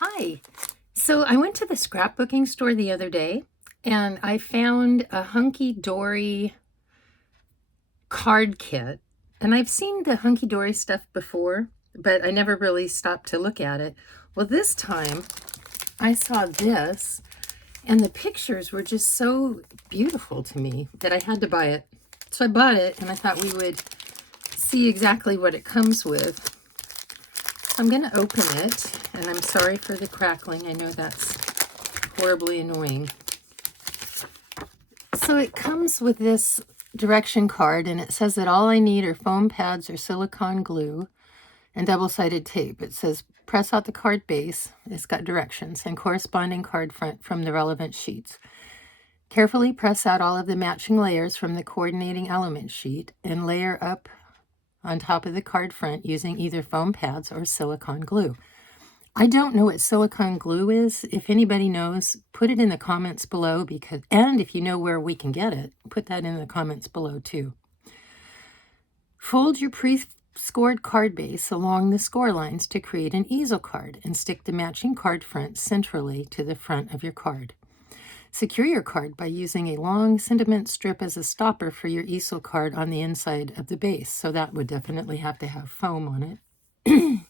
Hi. So I went to the scrapbooking store the other day and I found a Hunky Dory card kit. And I've seen the Hunky Dory stuff before, but I never really stopped to look at it. Well, this time I saw this and the pictures were just so beautiful to me that I had to buy it. So I bought it and I thought we would see exactly what it comes with. I'm going to open it, and I'm sorry for the crackling. I know that's horribly annoying. So it comes with this direction card, and it says that all I need are foam pads or silicone glue and double-sided tape. It says press out the card base. It's got directions and corresponding card front from the relevant sheets. Carefully press out all of the matching layers from the coordinating element sheet and layer up on top of the card front using either foam pads or silicone glue. I don't know what silicone glue is. If anybody knows, put it in the comments below, and if you know where we can get it, put that in the comments below too. Fold your pre-scored card base along the score lines to create an easel card and stick the matching card front centrally to the front of your card. Secure your card by using a long sentiment strip as a stopper for your easel card on the inside of the base. So that would definitely have to have foam on it.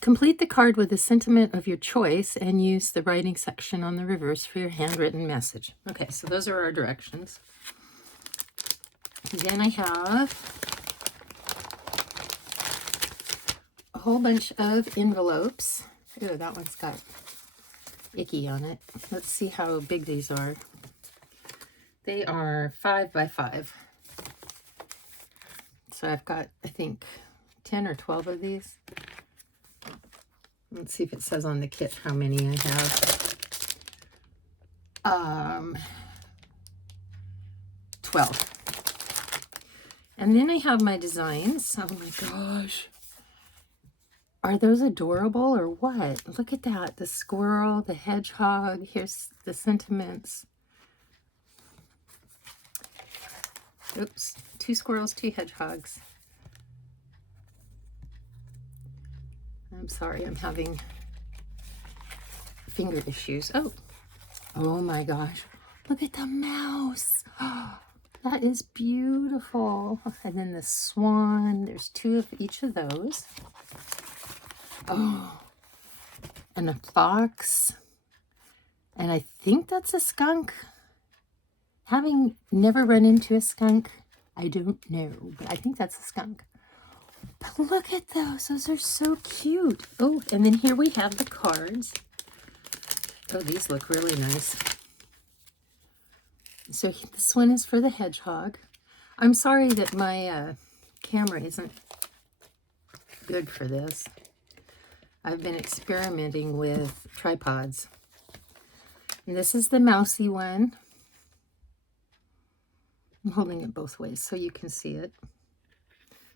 Complete the card with a sentiment of your choice and use the writing section on the reverse for your handwritten message. Okay, so those are our directions. Then I have a whole bunch of envelopes. Ooh, that one's got icky on it. Let's see how big these are. They are 5 by 5. So I've got, I think, 10 or 12 of these. Let's see if it says on the kit how many I have. 12. And then I have my designs. Oh my gosh. Are those adorable or what? Look at that. The squirrel, the hedgehog. Here's the sentiments. Oops. 2 squirrels, 2 hedgehogs. I'm sorry, I'm having finger issues. Oh my gosh. Look at the mouse. That is beautiful. And then the swan. There's 2 of each of those. Oh, and a fox. And I think that's a skunk. Having never run into a skunk, I don't know, but I think that's a skunk. But look at those. Those are so cute. Oh, and then here we have the cards. Oh, these look really nice. So this one is for the hedgehog. I'm sorry that my camera isn't good for this. I've been experimenting with tripods. And this is the mousy one. I'm holding it both ways so you can see it.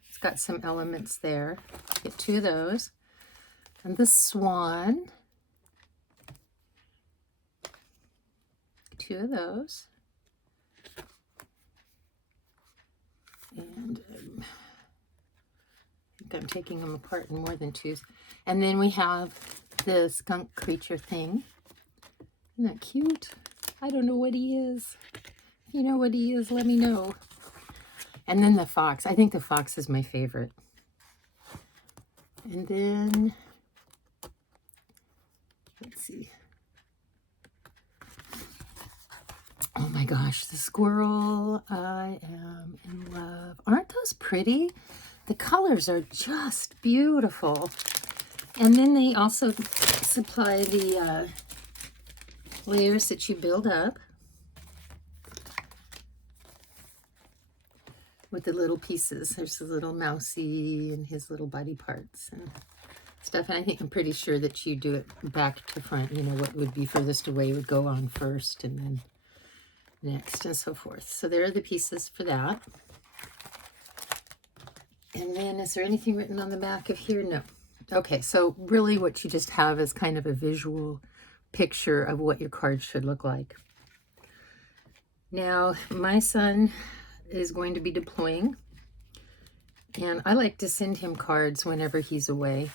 It's got some elements there. Get 2 of those. And the swan. 2 of those. And I think I'm taking them apart in more than 2s. And then we have the skunk creature thing. Isn't that cute? I don't know what he is. If you know what he is, let me know. And then the fox. I think the fox is my favorite. And then, let's see. Oh my gosh, the squirrel. I am in love. Aren't those pretty? The colors are just beautiful. And then they also supply the layers that you build up with the little pieces. There's the little mousy and his little body parts and stuff. And I'm pretty sure that you do it back to front. You know, what would be furthest away would go on first and then next and so forth. So there are the pieces for that. And then is there anything written on the back of here? No. Okay, so really what you just have is kind of a visual picture of what your card should look like. Now, my son is going to be deploying, and I like to send him cards whenever he's away,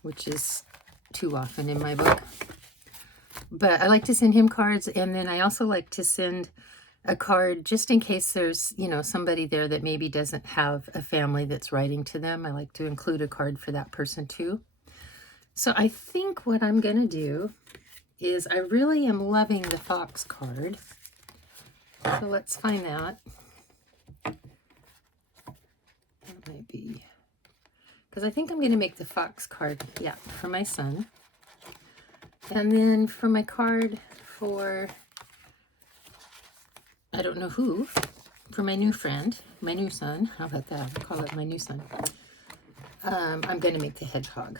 which is too often in my book. But I like to send him cards, and then I also like to send a card just in case there's, you know, somebody there that maybe doesn't have a family that's writing to them. I like to include a card for that person too. So I think what I'm going to do is I really am loving the fox card. So let's find that. That might be, because I think I'm going to make the fox card, yeah, for my son. And then for my card for, I don't know who, for my new friend, my new son, how about that? I'll call it my new son. I'm going to make the hedgehog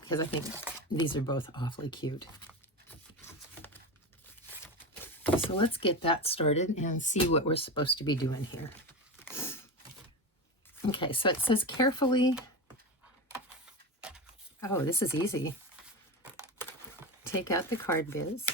because I think these are both awfully cute. So let's get that started and see what we're supposed to be doing here. Okay, so it says carefully. Oh, this is easy. Take out the card biz.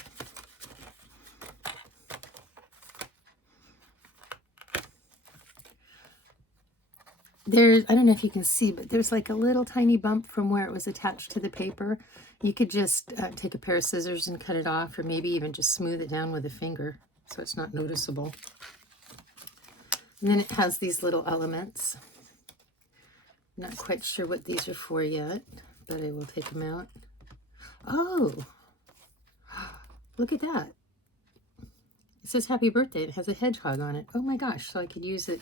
There's, I don't know if you can see, but there's like a little tiny bump from where it was attached to the paper. You could just take a pair of scissors and cut it off, or maybe even just smooth it down with a finger so it's not noticeable. And then it has these little elements. Not quite sure what these are for yet, but I will take them out. Oh, look at that. It says happy birthday. It has a hedgehog on it. Oh my gosh, so I could use it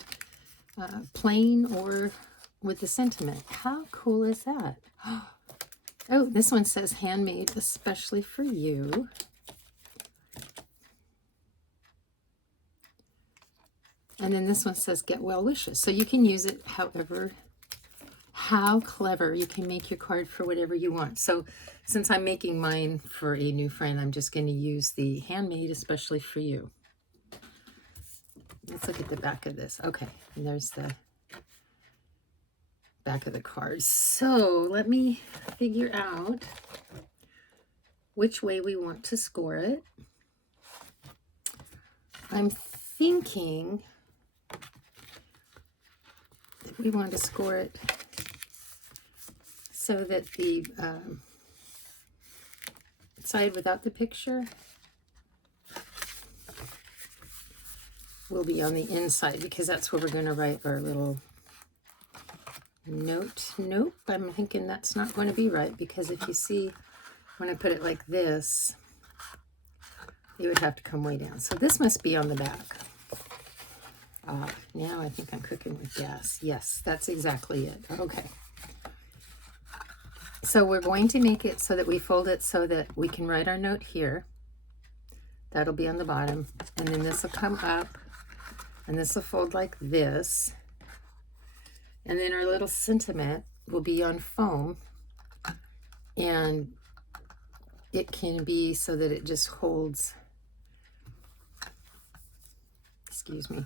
plain or with the sentiment. How cool is that? Oh, this one says handmade especially for you. And then this one says get well wishes. So you can use it however, how clever. You can make your card for whatever you want. So since I'm making mine for a new friend, I'm just going to use the handmade especially for you. Let's look at the back of this. Okay, and there's the back of the card. So let me figure out which way we want to score it. I'm thinking that we want to score it so that the side without the picture will be on the inside, because that's where we're going to write our little note. Nope, I'm thinking that's not going to be right, because if you see when I put it like this, it would have to come way down. So this must be on the back. Now I think I'm cooking with gas. Yes, that's exactly it. Okay. So we're going to make it so that we fold it so that we can write our note here. That'll be on the bottom. And then this will come up. And this will fold like this. And then our little sentiment will be on foam. And it can be so that it just holds, excuse me,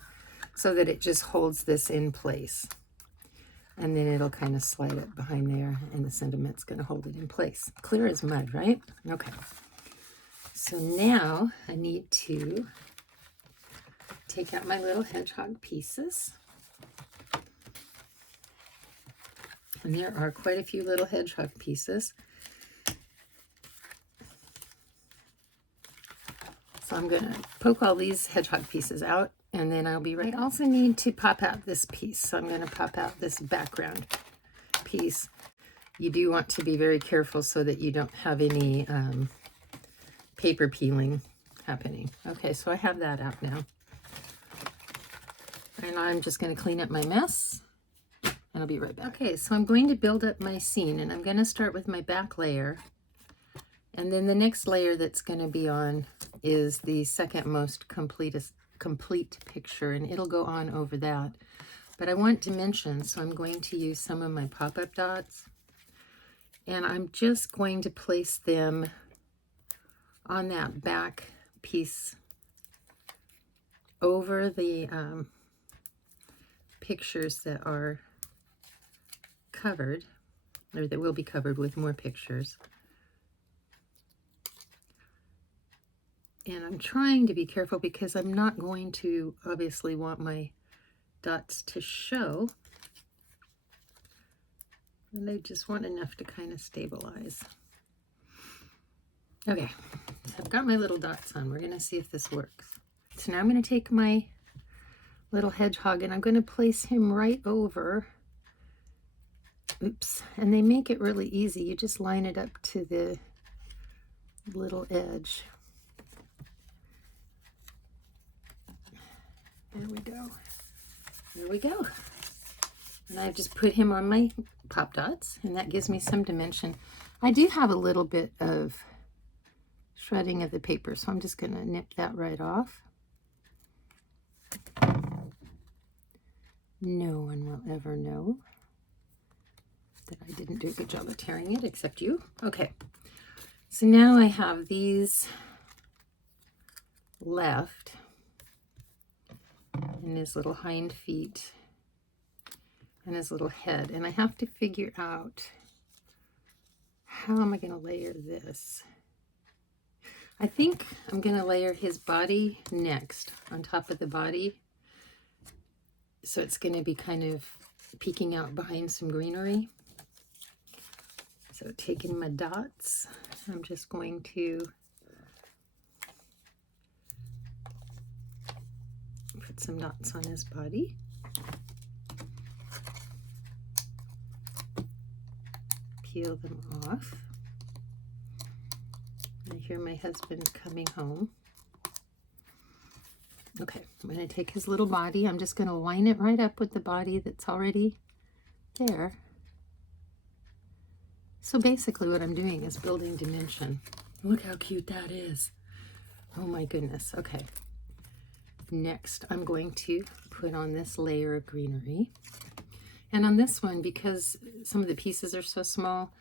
so that it just holds this in place. And then it'll kind of slide it behind there, and the sentiment's going to hold it in place. Clear as mud, right? Okay. So now I need to take out my little hedgehog pieces. And there are quite a few little hedgehog pieces. So I'm going to poke all these hedgehog pieces out, and then I'll be right. I also need to pop out this piece. So I'm going to pop out this background piece. You do want to be very careful so that you don't have any paper peeling happening. Okay, so I have that out now. And I'm just going to clean up my mess, and I'll be right back. Okay, so I'm going to build up my scene, and I'm going to start with my back layer. And then the next layer that's going to be on is the second most complete picture, and it'll go on over that. But I want dimensions, so I'm going to use some of my pop-up dots. And I'm just going to place them on that back piece over the pictures that are covered, or that will be covered with more pictures. And I'm trying to be careful because I'm not going to obviously want my dots to show. And I just want enough to kind of stabilize. Okay, so I've got my little dots on. We're going to see if this works. So now I'm going to take my little hedgehog and I'm going to place him right over. Oops. And they make it really easy. You just line it up to the little edge. There we go. There we go. And I've just put him on my pop dots, and that gives me some dimension. I do have a little bit of shredding of the paper, so I'm just going to nip that right off. No one will ever know that I didn't do a good job of tearing it, except you. Okay, so now I have these left and his little hind feet and his little head, and I have to figure out how am I going to layer this. I think I'm going to layer his body next on top of the body, so it's going to be kind of peeking out behind some greenery. So taking my dots, I'm just going to put some dots on his body. Peel them off. I hear my husband coming home. Okay, I'm going to take his little body. I'm just going to line it right up with the body that's already there. So basically what I'm doing is building dimension. Look how cute that is. Oh my goodness. Okay. Next, I'm going to put on this layer of greenery. And on this one, because some of the pieces are so small,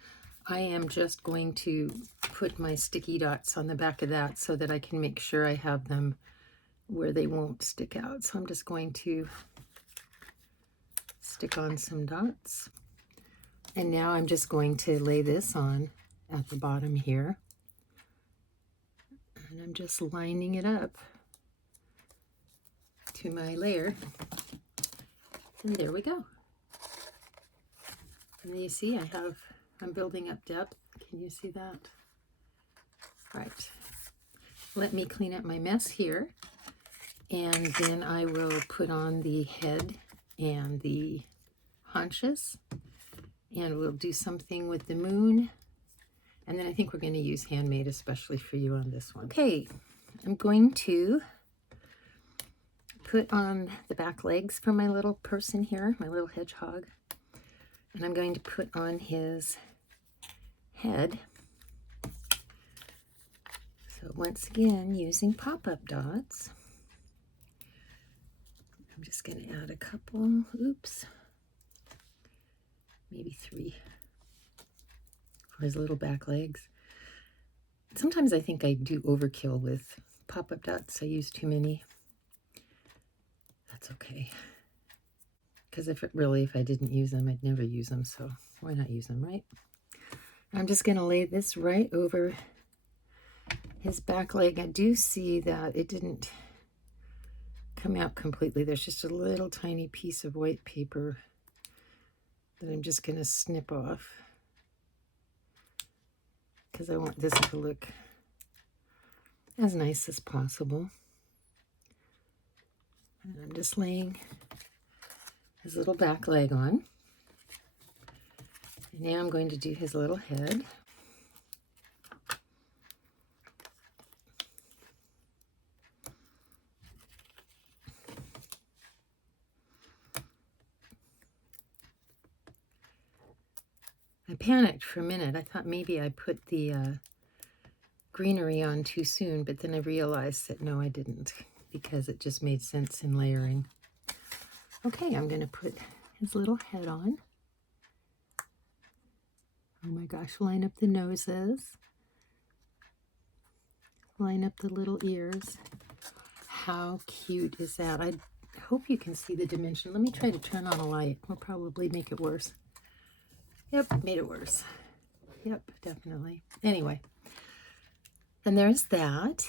I am just going to put my sticky dots on the back of that so that I can make sure I have them where they won't stick out. So I'm just going to stick on some dots. And now I'm just going to lay this on at the bottom here. And I'm just lining it up to my layer. And there we go. And you see I'm building up depth. Can you see that? Right. Let me clean up my mess here. And then I will put on the head and the haunches. And we'll do something with the moon. And then I think we're going to use handmade, especially for you on this one. Okay, I'm going to put on the back legs for my little person here, my little hedgehog. And I'm going to put on his head. So once again, using pop-up dots. I'm just going to add a couple, oops, maybe 3 for his little back legs. Sometimes I think I do overkill with pop-up dots. I use too many. That's okay. Because if I didn't use them, I'd never use them. So why not use them, right? I'm just going to lay this right over his back leg. I do see that it didn't come out completely. There's just a little tiny piece of white paper that I'm just going to snip off because I want this to look as nice as possible. And I'm just laying his little back leg on. And now I'm going to do his little head. I panicked for a minute. I thought maybe I put the greenery on too soon, but then I realized that no, I didn't, because it just made sense in layering. Okay, I'm going to put his little head on. Oh my gosh, line up the noses. Line up the little ears. How cute is that? I hope you can see the dimension. Let me try to turn on a light. We'll probably make it worse. Yep, made it worse. Yep, definitely. Anyway, and there's that.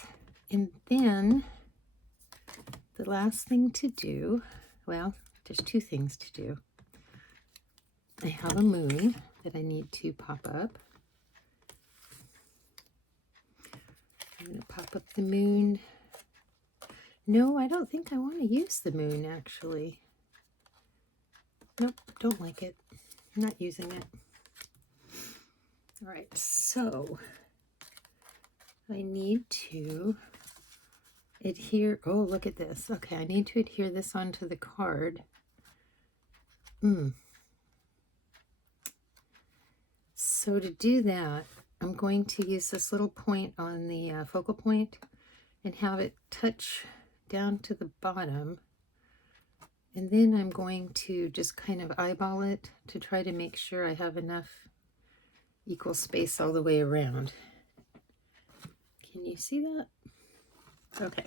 And then the last thing to do, well, there's 2 things to do. I have a moon that I need to pop up. going to pop up the moon. No, I don't think I want to use the moon, actually. Nope, don't like it. I'm not using it. All right, so I need to adhere. Oh, look at this. Okay, I need to adhere this onto the card. So to do that, I'm going to use this little point on the focal point and have it touch down to the bottom. And then I'm going to just kind of eyeball it to try to make sure I have enough equal space all the way around. Can you see that? Okay.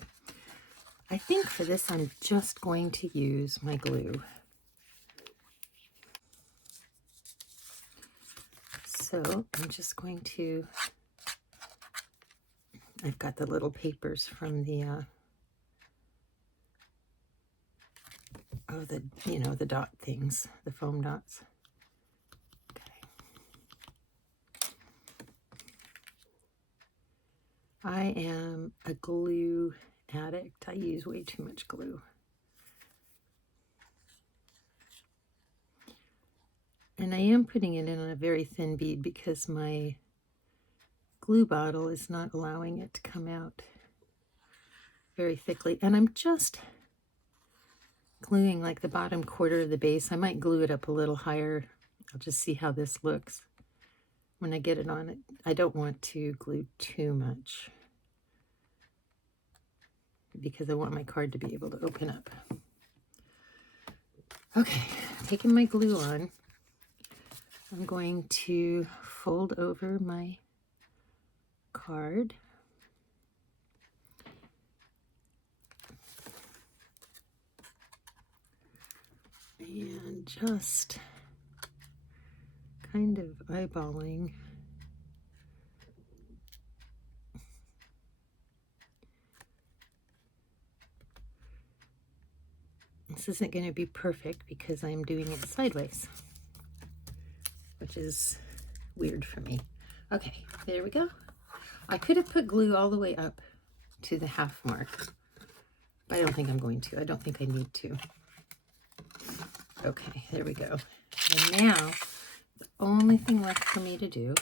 I think for this I'm just going to use my glue. So I'm just going to, I've got the little papers from the the dot things, the foam dots. Okay. I am a glue addict. I use way too much glue. And I am putting it in on a very thin bead because my glue bottle is not allowing it to come out very thickly. And I'm just gluing like the bottom quarter of the base. I might glue it up a little higher. I'll just see how this looks when I get it on it. I don't want to glue too much because I want my card to be able to open up. Okay, taking my glue on, I'm going to fold over my card. And just kind of eyeballing this isn't going to be perfect because I'm doing it sideways, which is weird for me. Okay, there we go. I could have put glue all the way up to the half mark, but I don't think I'm going to. I don't think I need to. Okay, there we go. And now the only thing left for me to do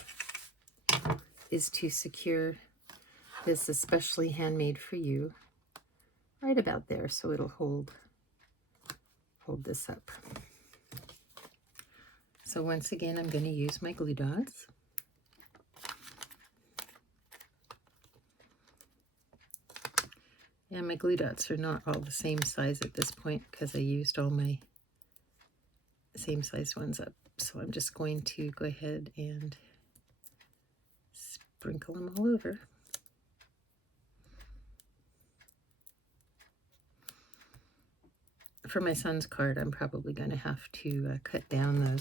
is to secure this especially handmade for you right about there so it'll hold this up. So once again, I'm going to use my glue dots. And my glue dots are not all the same size at this point because I used all my same size ones up. So I'm just going to go ahead and sprinkle them all over. For my son's card, I'm probably going to have to cut down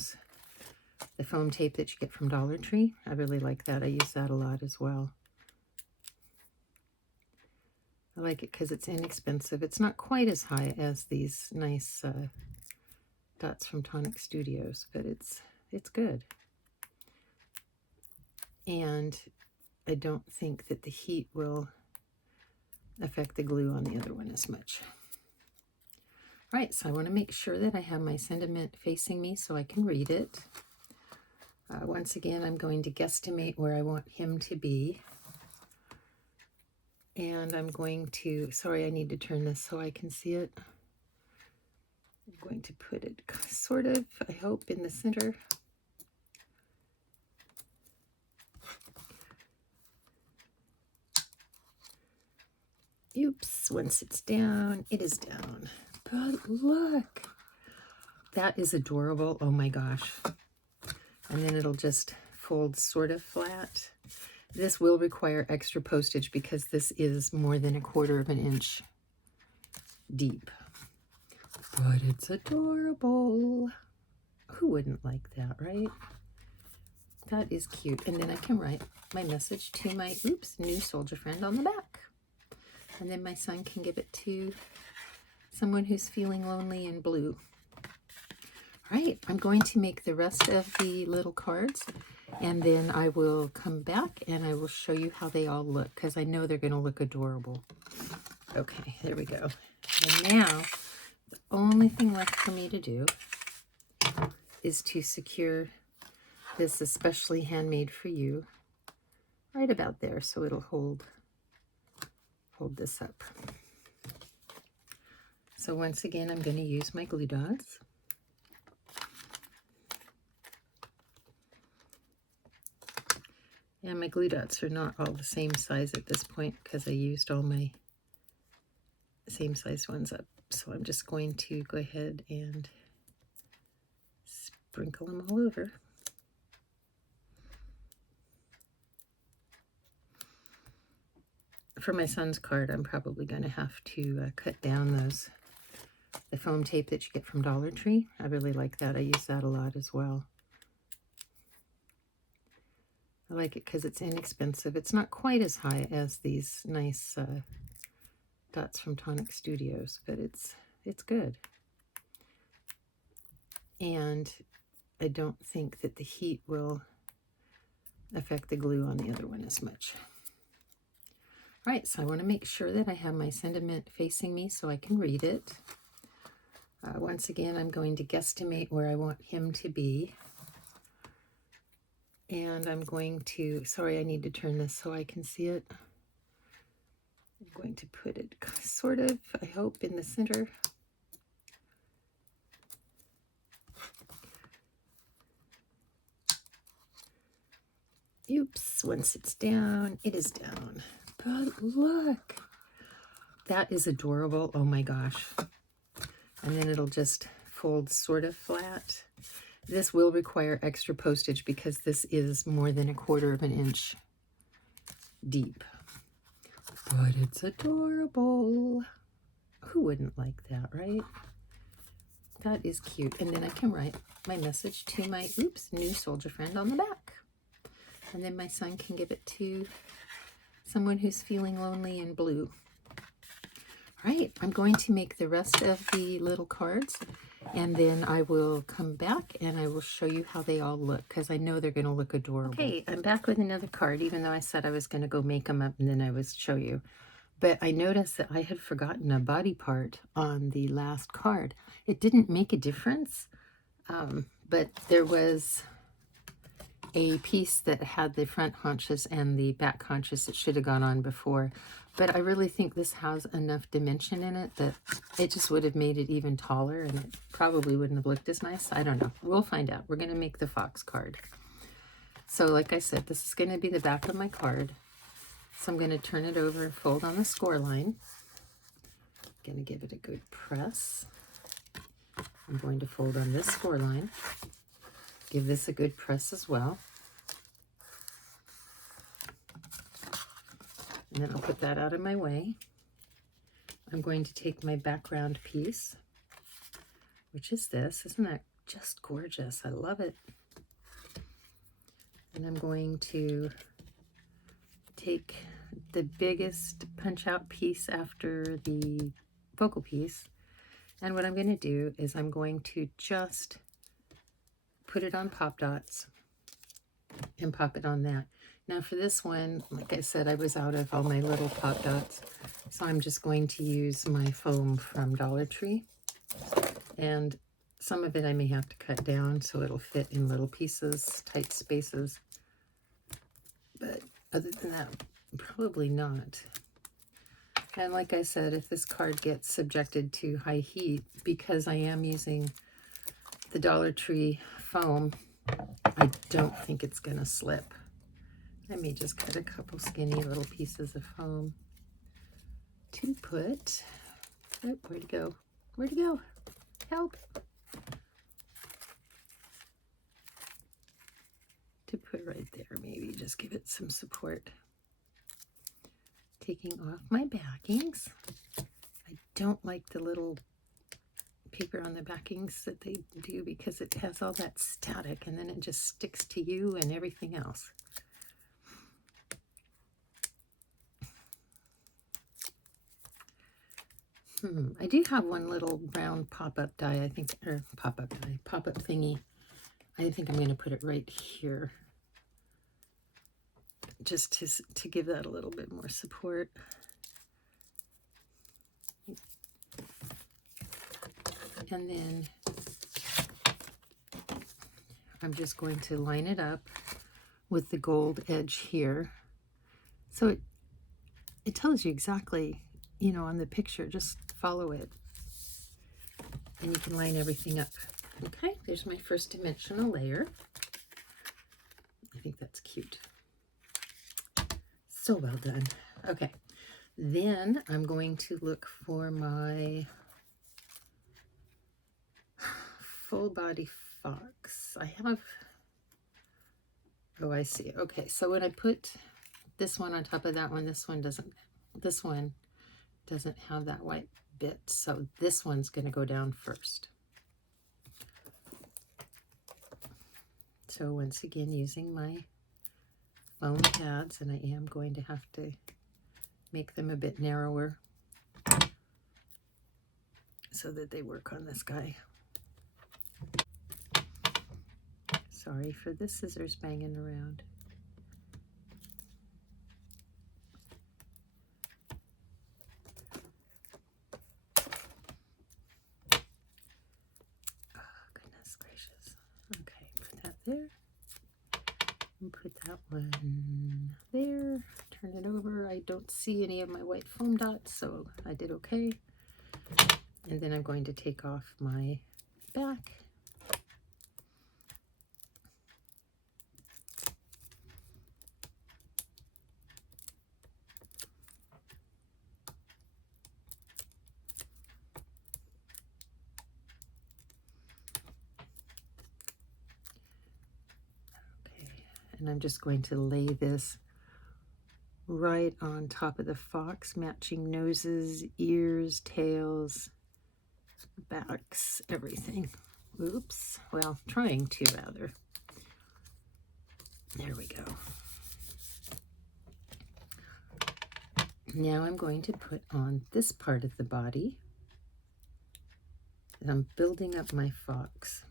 the foam tape that you get from Dollar Tree. I really like that. I use that a lot as well. I like it because it's inexpensive. It's not quite as high as these nice dots from Tonic Studios, but it's good. And I don't think that the heat will affect the glue on the other one as much. All right, so I want to make sure that I have my sentiment facing me so I can read it. Once again, I'm going to guesstimate where I want him to be. And I'm going to, sorry, I need to turn this so I can see it. I'm going to put it sort of, I hope, in the center. Oops, once it's down, it is down. But look, that is adorable. Oh my gosh. And then it'll just fold sort of flat. This will require extra postage because this is more than 1/4 of an inch deep. But it's adorable. Who wouldn't like that, right? That is cute. And then I can write my message to my, new soldier friend on the back. And then my son can give it to someone who's feeling lonely and blue. All right, I'm going to make the rest of the little cards. And then I will come back and I will show you how they all look, because I know they're going to look adorable. Okay, there we go. And now, the only thing left for me to do is to secure this especially handmade for you right about there, so it'll hold this up. So once again, I'm going to use my glue dots. And my glue dots are not all the same size at this point because I used all my same sized ones up. So I'm just going to go ahead and sprinkle them all over. For my son's card, I'm probably going to have to cut down the foam tape that you get from Dollar Tree. I really like that. I use that a lot as well. I like it because it's inexpensive. It's not quite as high as these nice dots from Tonic Studios, but it's good. And I don't think that the heat will affect the glue on the other one as much. All right, so I want to make sure that I have my sentiment facing me so I can read it. Once again, I'm going to guesstimate where I want him to be. And I'm going to, sorry, I need to turn this so I can see it. I'm going to put it sort of, I hope, in the center. Oops, once it's down, it is down. But look, that is adorable. Oh my gosh. And then it'll just fold sort of flat. This will require extra postage because this is more than 1/4 of an inch deep. But it's adorable. Who wouldn't like that, right? That is cute. And then I can write my message to my, new soldier friend on the back. And then my son can give it to someone who's feeling lonely and blue. All right, I'm going to make the rest of the little cards, and then I will come back and I will show you how they all look, because I know they're going to look adorable. Okay, I'm back with another card, even though I said I was going to go make them up and then I would show you. But I noticed that I had forgotten a body part on the last card. It didn't make a difference, but there was a piece that had the front haunches and the back haunches that should have gone on before. But I really think this has enough dimension in it that it just would have made it even taller, and it probably wouldn't have looked as nice. I don't know. We'll find out. We're going to make the fox card. So like I said, this is going to be the back of my card. So I'm going to turn it over, fold on the score line. I'm going to give it a good press. I'm going to fold on this score line. Give this a good press as well. And then I'll put that out of my way. I'm going to take my background piece, which is this. Isn't that just gorgeous? I love it. And I'm going to take the biggest punch out piece after the focal piece. And what I'm going to do is I'm going to just put it on pop dots and pop it on that. Now for this one, like I said, I was out of all my little pop dots, so I'm just going to use my foam from Dollar Tree. And some of it I may have to cut down so it'll fit in little pieces, tight spaces. But other than that, probably not. And like I said, if this card gets subjected to high heat, because I am using the Dollar Tree foam, I don't think it's going to slip. I may just cut a couple skinny little pieces of foam to put, oh, where'd it go? Where'd it go? Help! To put right there, maybe just give it some support. Taking off my backings. I don't like the little paper on the backings that they do because it has all that static and then it just sticks to you and everything else. I do have one little brown pop-up die, I think, or pop-up thingy. I think I'm going to put it right here. just to give that a little bit more support. And then I'm just going to line it up with the gold edge here. So it tells you exactly, you know, on the picture, just follow it. And you can line everything up. Okay, there's my first dimensional layer. I think that's cute. So well done. Okay, then I'm going to look for my full body fox. I have, oh, I see. Okay, so when I put this one on top of that one, this one doesn't have that white bit, so this one's going to go down first. So once again, using my foam pads, and I am going to have to make them a bit narrower so that they work on this guy. Sorry for the scissors banging around. Oh, goodness gracious. Okay, put that there. And put that one there. Turn it over. I don't see any of my white foam dots, so I did okay. And then I'm going to take off my back. Okay, and I'm just going to lay this right on top of the fox, matching noses, ears, tails, backs, everything. Oops, well, trying to rather. There we go. Now I'm going to put on this part of the body. And I'm building up my fox.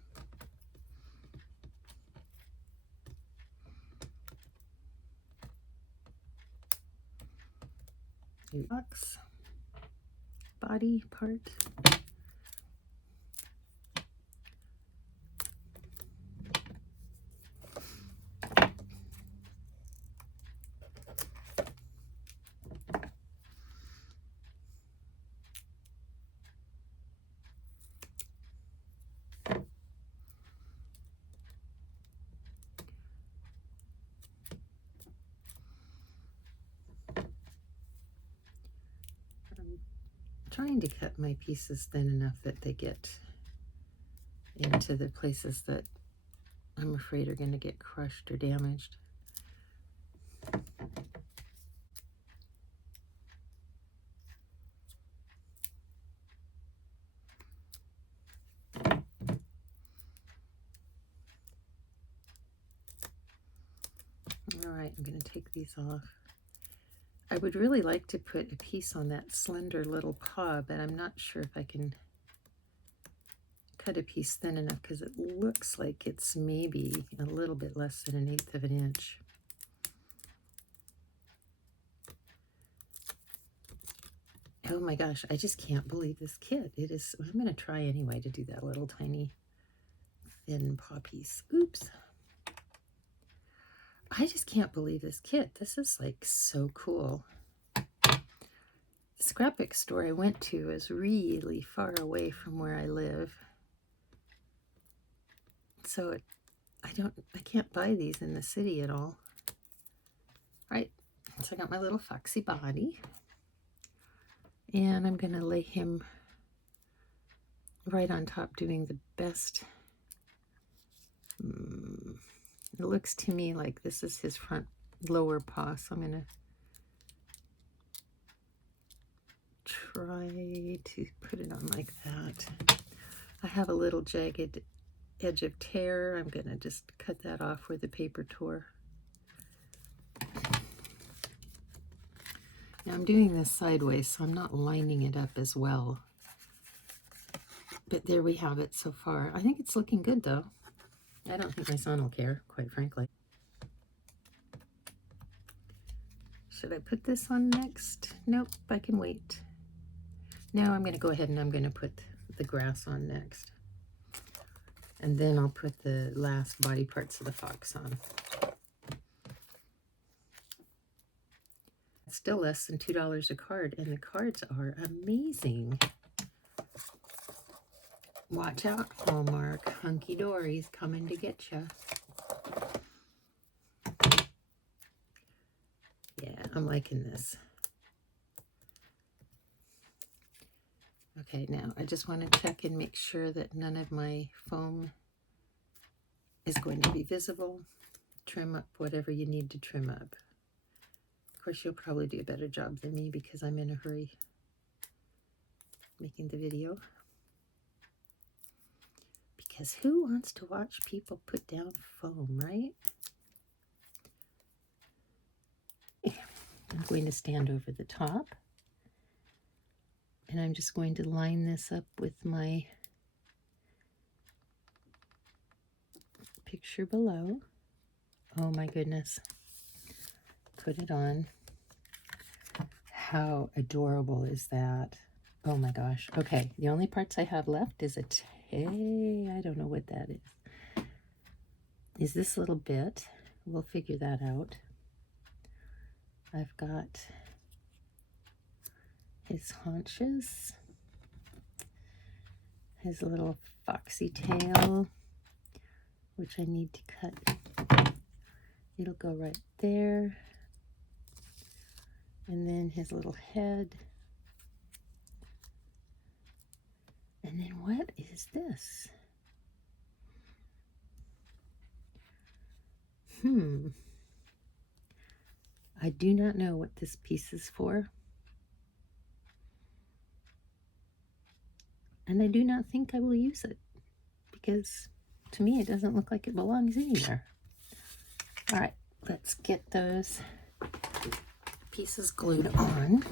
Fox body part. Trying to cut my pieces thin enough that they get into the places that I'm afraid are going to get crushed or damaged. All right, I'm going to take these off. I would really like to put a piece on that slender little paw, but I'm not sure if I can cut a piece thin enough because it looks like it's maybe a little bit less than 1/8 of an inch. Oh my gosh, I just can't believe this kit. It is, I'm going to try anyway to do that little tiny thin paw piece. Oops. I just can't believe this kit. This is like so cool. The scrapbook store I went to is really far away from where I live. So I can't buy these in the city at all. Right, so I got my little foxy body. And I'm going to lay him right on top, doing the best. It looks to me like this is his front lower paw, so I'm going to try to put it on like that. I have a little jagged edge of tear. I'm going to just cut that off where the paper tore. Now I'm doing this sideways, so I'm not lining it up as well. But there we have it so far. I think it's looking good, though. I don't think my son will care, quite frankly. Should I put this on next? Nope, I can wait. Now I'm going to go ahead and I'm going to put the grass on next. And then I'll put the last body parts of the fox on. It's still less than $2 a card, and the cards are amazing. Watch out, Hallmark. Hunky Dory's coming to get you. Yeah, I'm liking this. Okay, now I just want to check and make sure that none of my foam is going to be visible. Trim up whatever you need to trim up. Of course, you'll probably do a better job than me because I'm in a hurry making the video. Because who wants to watch people put down foam, right? I'm going to stand over the top. And I'm just going to line this up with my picture below. Oh my goodness. Put it on. How adorable is that? Oh my gosh. Okay, the only parts I have left is a I don't know what that is this little bit. We'll figure that out. I've got his haunches, his little foxy tail, which I need to cut. It'll go right there. And then his little head. And then what is this? I do not know what this piece is for. And I do not think I will use it, because to me it doesn't look like it belongs anywhere. All right, let's get those pieces glued on.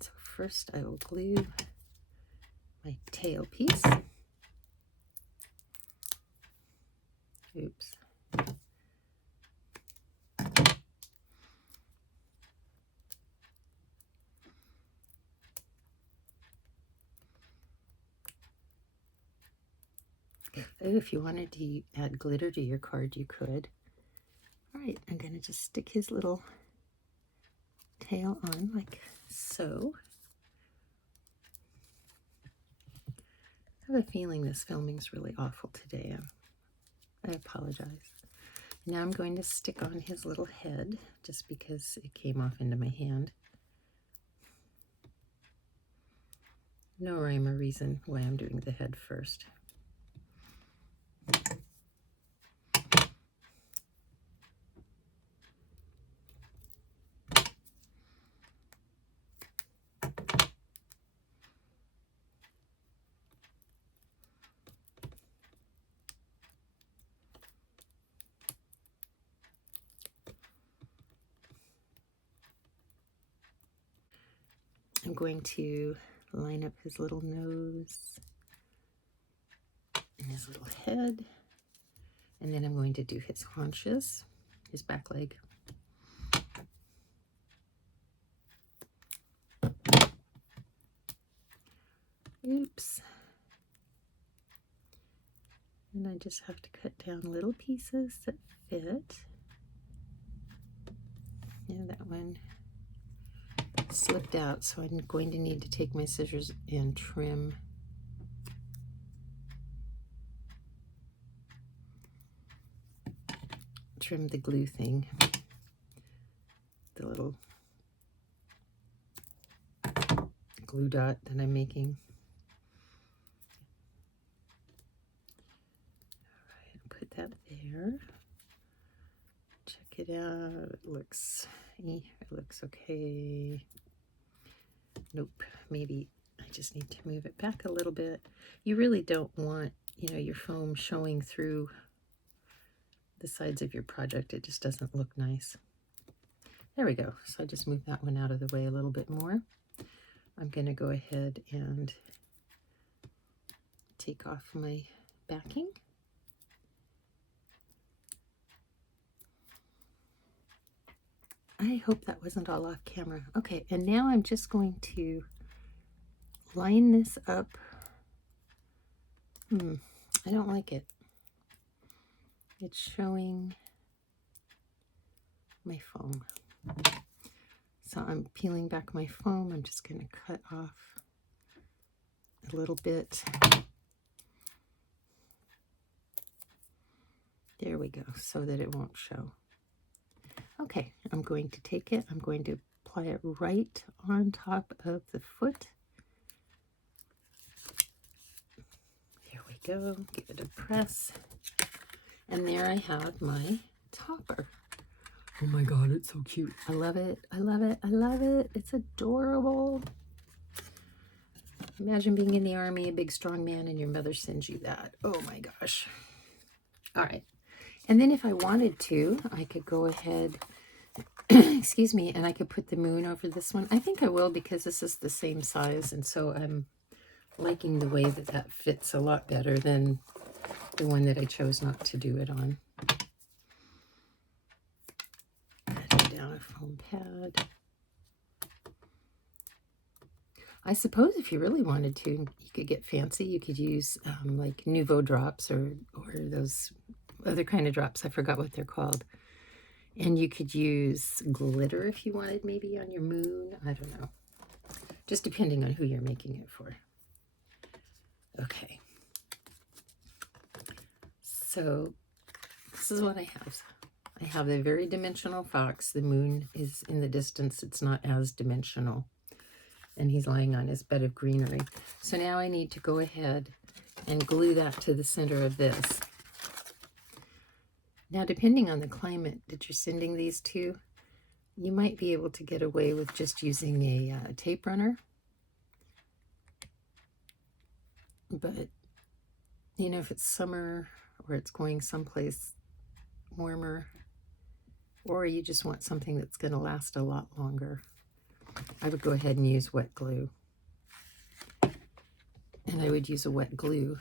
So first I will glue my tail piece. Oops. If you wanted to add glitter to your card, you could. All right, I'm going to just stick his little tail on like so. I have a feeling this filming's really awful today. I apologize. Now I'm going to stick on his little head just because it came off into my hand. No rhyme or reason why I'm doing the head first. I'm going to line up his little nose and his little head, and then I'm going to do his haunches, his back leg. Oops. And I just have to cut down little pieces that fit. Yeah, that one slipped out, so I'm going to need to take my scissors and trim the glue thing, the little glue dot that I'm making. All right, put that there. Check it out. It looks okay. Nope, maybe I just need to move it back a little bit. You really don't want, your foam showing through the sides of your project. It just doesn't look nice. There we go. So I just moved that one out of the way a little bit more. I'm going to go ahead and take off my backing. I hope that wasn't all off camera. Okay, and now I'm just going to line this up. I don't like it. It's showing my foam. So I'm peeling back my foam. I'm just going to cut off a little bit. There we go, so that it won't show. Okay, I'm going to take it. I'm going to apply it right on top of the foot. There we go. Give it a press. And there I have my topper. Oh my God, it's so cute. I love it. I love it. I love it. It's adorable. Imagine being in the army, a big strong man, and your mother sends you that. Oh my gosh. All right. And then if I wanted to, I could go ahead, excuse me, and I could put the moon over this one. I think I will because this is the same size, and so I'm liking the way that that fits a lot better than the one that I chose not to do it on. Put down a foam pad. I suppose if you really wanted to, you could get fancy. You could use like Nouveau drops or those other kind of drops. I forgot what they're called. And you could use glitter if you wanted, maybe on your moon. I don't know. Just depending on who you're making it for. Okay. So this is what I have. I have a very dimensional fox. The moon is in the distance. It's not as dimensional. And he's lying on his bed of greenery. So now I need to go ahead and glue that to the center of this. Now, depending on the climate that you're sending these to, you might be able to get away with just using a tape runner. But, you know, if it's summer or it's going someplace warmer, or you just want something that's going to last a lot longer, I would go ahead and use wet glue. And I would use a wet glue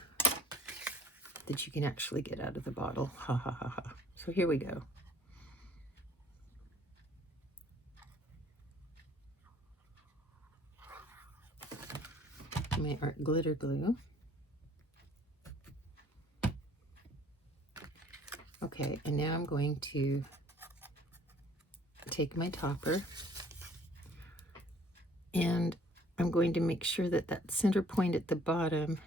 that you can actually get out of the bottle. Ha ha ha ha. So here we go. My art glitter glue. Okay, and now I'm going to take my topper and I'm going to make sure that that center point at the bottom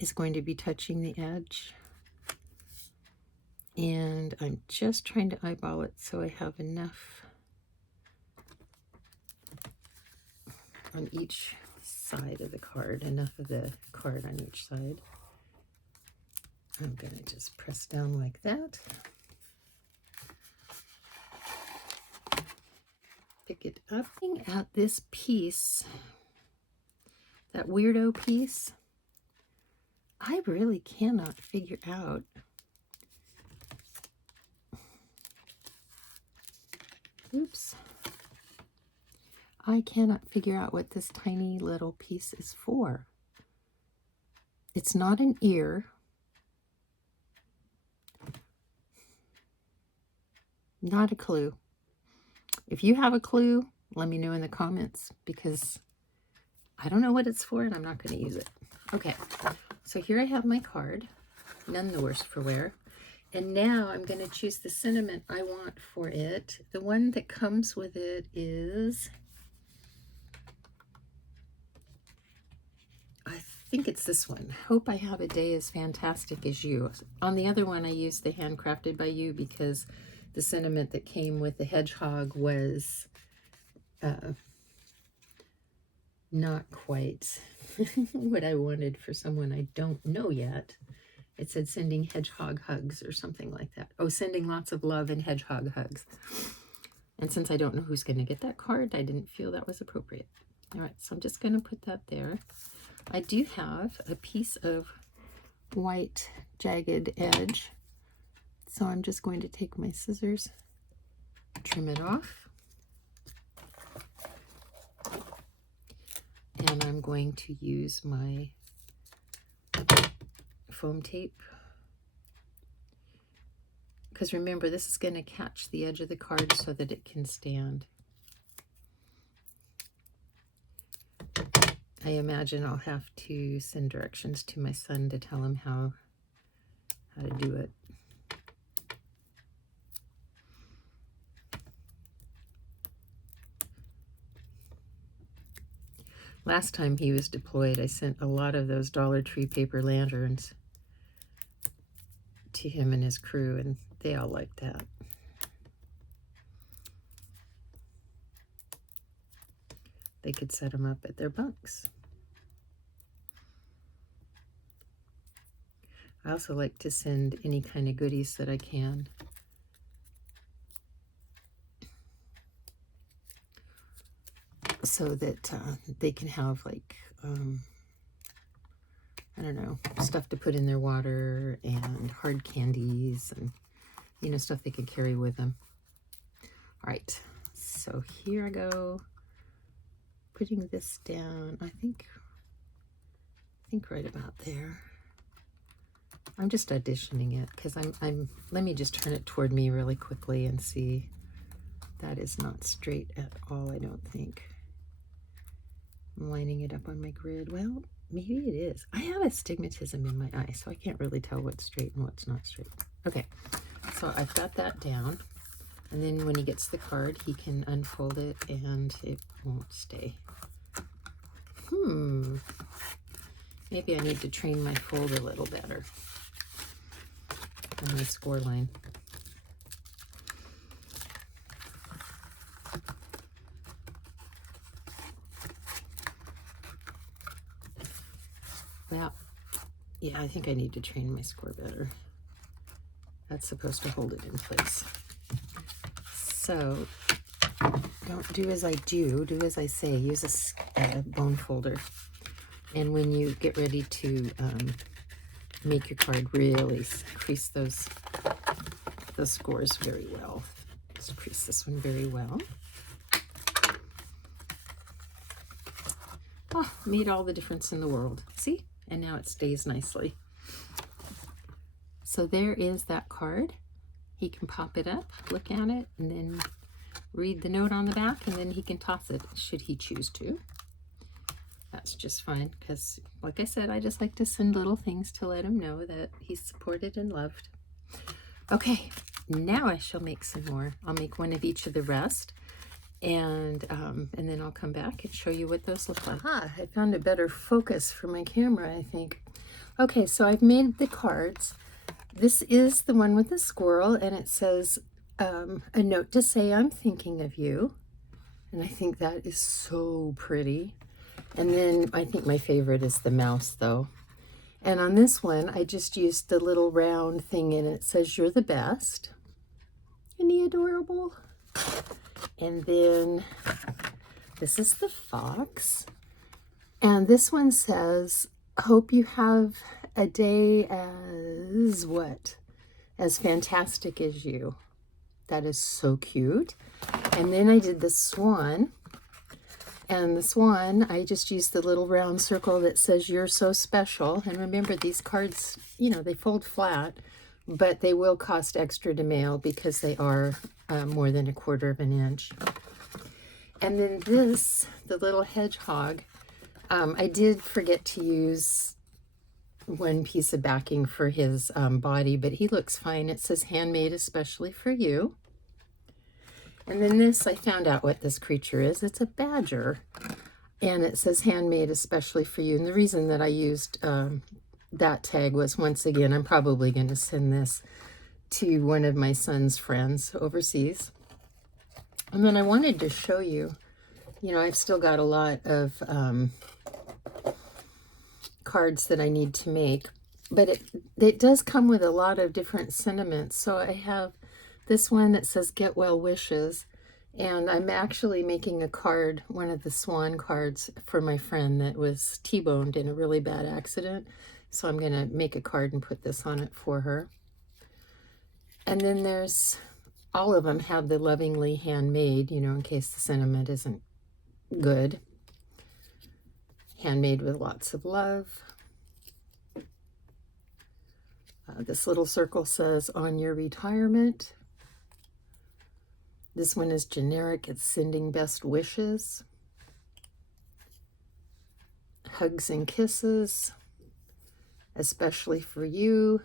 is going to be touching the edge. And I'm just trying to eyeball it so I have enough on each side of the card, enough of the card on each side. I'm going to just press down like that. Pick it up. Looking at this piece, that weirdo piece, I really cannot figure out I cannot figure out what this tiny little piece is for. It's not an ear. Not a clue. If you have a clue, let me know in the comments because I don't know what it's for and I'm not going to use it. Okay, so here I have my card, none the worse for wear. And now I'm going to choose the sentiment I want for it. The one that comes with it is, I think it's this one. Hope I have a day as fantastic as you. On the other one, I used the Handcrafted by You because the sentiment that came with the hedgehog was not quite what I wanted for someone I don't know yet. It said sending hedgehog hugs or something like that. Oh, sending lots of love and hedgehog hugs. And since I don't know who's going to get that card, I didn't feel that was appropriate. All right, so I'm just going to put that there. I do have a piece of white jagged edge. So I'm just going to take my scissors, trim it off. And I'm going to use my foam tape. Because remember, this is going to catch the edge of the card so that it can stand. I imagine I'll have to send directions to my son to tell him how to do it. Last time he was deployed, I sent a lot of those Dollar Tree paper lanterns to him and his crew, and they all liked that. They could set them up at their bunks. I also like to send any kind of goodies that I can. So that they can have, like, I don't know, stuff to put in their water and hard candies and, you know, stuff they can carry with them. All right, so here I go, putting this down, I think right about there. I'm just auditioning it because let me just turn it toward me really quickly and see. That is not straight at all, I don't think. I'm lining it up on my grid. Well, maybe it is. I have astigmatism in my eye, so I can't really tell what's straight and what's not straight. Okay, so I've got that down. And then when he gets the card, he can unfold it and it won't stay. Maybe I need to train my fold a little better on my score line. Well, yeah, I think I need to train my score better. That's supposed to hold it in place. So don't do as I do as I say. Use a bone folder. And when you get ready to make your card, really crease those scores very well. Just crease this one very well. Oh, made all the difference in the world. See? And now it stays nicely. So there is that card. He can pop it up, look at it, and then read the note on the back, and then he can toss it should he choose to. That's just fine because, like I said, I just like to send little things to let him know that he's supported and loved. Okay, now I shall make some more. I'll make one of each of the rest, and then I'll come back and show you what those look like. Aha, I found a better focus for my camera, I think. Okay, so I've made the cards. This is the one with the squirrel, and it says, a note to say I'm thinking of you. And I think that is so pretty. And then I think my favorite is the mouse, though. And on this one, I just used the little round thing, and it says, you're the best. Isn't he adorable? And then this is the fox. And this one says, hope you have a day as what? As fantastic as you. That is so cute. And then I did the swan. And the swan, I just used the little round circle that says you're so special. And remember, these cards, you know, they fold flat, but they will cost extra to mail because they are more than 1/4 of an inch. And then this, the little hedgehog, I did forget to use one piece of backing for his body, but he looks fine. It says handmade especially for you. And then this, I found out what this creature is. It's a badger. And it says handmade especially for you. And the reason that I used that tag was, once again, I'm probably going to send this to one of my son's friends overseas. And then I wanted to show you, you know, I've still got a lot of cards that I need to make. But it does come with a lot of different sentiments. So I have this one that says get well wishes, and I'm actually making a card, one of the swan cards, for my friend that was T-boned in a really bad accident. So I'm going to make a card and put this on it for her. And then there's, all of them have the lovingly handmade, you know, in case the sentiment isn't good. Handmade with lots of love. This little circle says on your retirement. This one is generic. It's sending best wishes. Hugs and kisses, especially for you.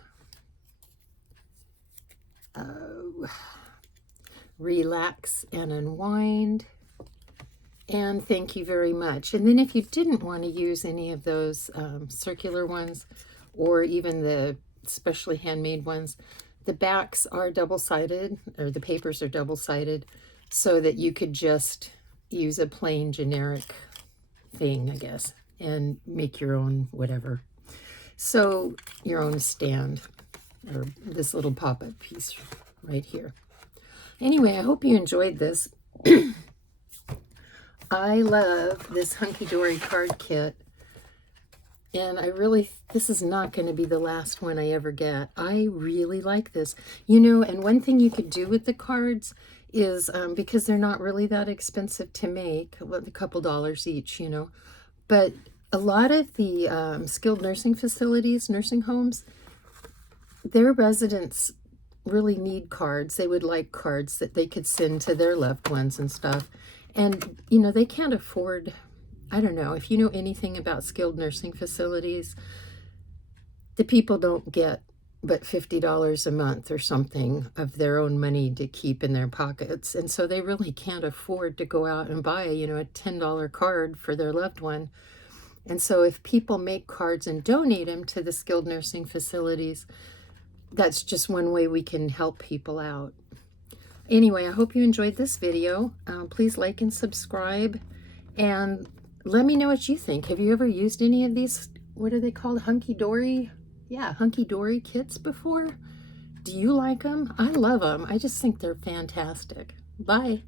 Relax and unwind. And thank you very much. And then if you didn't want to use any of those circular ones, or even the specially handmade ones, the backs are double-sided, or the papers are double-sided, so that you could just use a plain generic thing, I guess, and make your own whatever. So your own stand, or this little pop-up piece right here. Anyway, I hope you enjoyed this. I love this Hunky Dory card kit, and this is not going to be the last one I ever get. I really like this. You know, and one thing you could do with the cards is, because they're not really that expensive to make, a couple dollars each, you know, but a lot of the skilled nursing facilities, nursing homes, their residents really need cards. They would like cards that they could send to their loved ones and stuff. And, you know, they can't afford, I don't know, if you know anything about skilled nursing facilities, the people don't get but $50 a month or something of their own money to keep in their pockets. And so they really can't afford to go out and buy, you know, a $10 card for their loved one. And so if people make cards and donate them to the skilled nursing facilities, that's just one way we can help people out. Anyway, I hope you enjoyed this video. Please like and subscribe, and let me know what you think. Have you ever used any of these, what are they called, Hunky Dory? Yeah, Hunky Dory kits before? Do you like them? I love them. I just think they're fantastic. Bye.